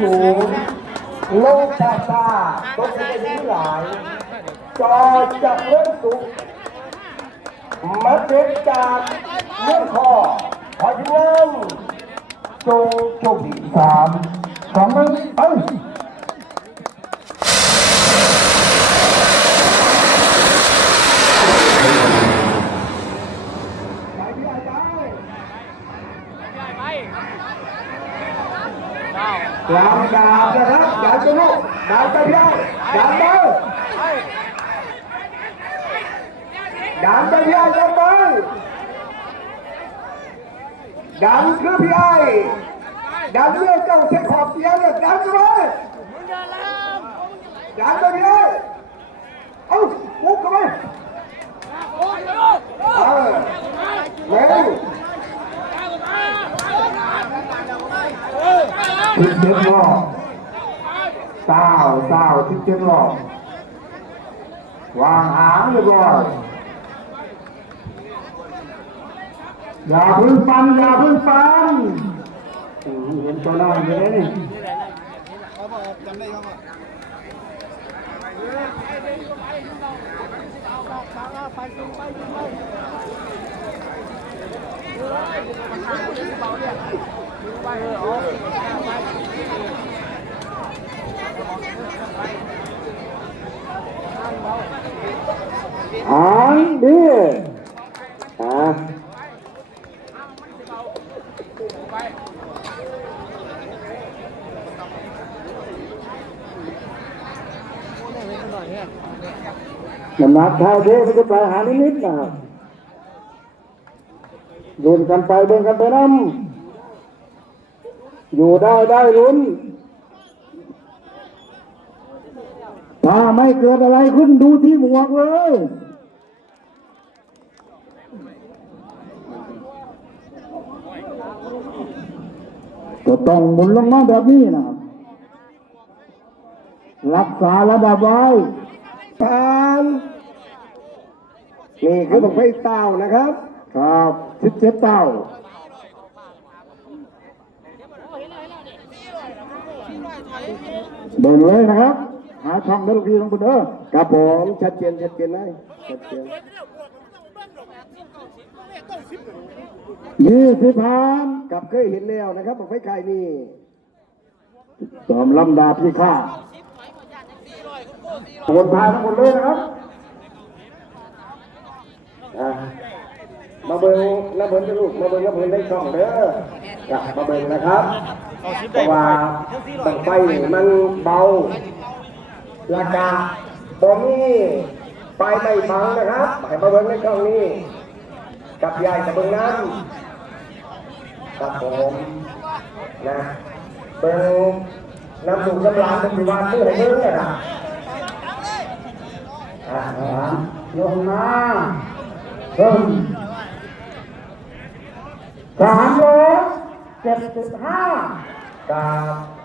สูงโลกตาตาตกเป็นที่หลายจอจับเรื่องสุขมาเด็ดจากเรื่องคอพอที่นั่นจงโชคดีสามสองหนึ่งไปไปไป กลางดาบนะครับดาบจะลุกดาบจะได้ดาบเบาดาบจะได้จะเบาดังคือพี่ไอ้ดังเรื่องเจ้าเส้นขอบเสียเนี่ยดังไปดังจะพี่ไอ้เอ้าลุกเข้าไปเออเร็ว ทิศเจ็ดรอบเต้าเต้าทิศเจ็ดรอบวางหางเรียบร้อยอย่าพึ่งฟันอย่าพึ่งฟันเห็นตัวล่างอยู่เลยนี่ หางดีอ่าน้ำหนักเท่าเทมันจะไปหานิดๆนะครับลุ้นกันไปเดินกันไปน้ำ อยู่ได้ได้ลุ้นถ้าไม่เกิดอะไรขึ้นดูที่หมวกเลย ก็ต้องหมุนลงมาแบบนี้นะครับรักษาระดับไว้ทานนี่คือต้องไฟเต้านะครับ ครับสิบเจ็ดเต้า ดินเลยนะครับ หาช่องเดินทีลงบนเด้อครับผมชัดเจนชัดเจนเลยชัดเจนยี่สิบพันกับเคยเห็นแล้วนะครับบอกไฟไข่นี่สอมลำดาพี่ข้าโอนพาทั้งหมดเลยนะครับมาเบิ้งน้าเบิ้งจะลูกมาเบิ้งน้าเบิ้งได้ช่องเด้อ ครับมาเบิ้งนะครับเพราะว่าบังไฟมันเบาราคาตรงนี้ไฟไม่ฟังนะครับให้มาเบิ้งในช่องนี้ กับยายกับเบิ้งนั้นครับผมนะเบิ้งน้ำสูงสำราญเป็นวิวานชื่อให้เบิ้งกันนะอ่าลงมาเพิ่มสามร้อย เจ็ดสิบห้ากับ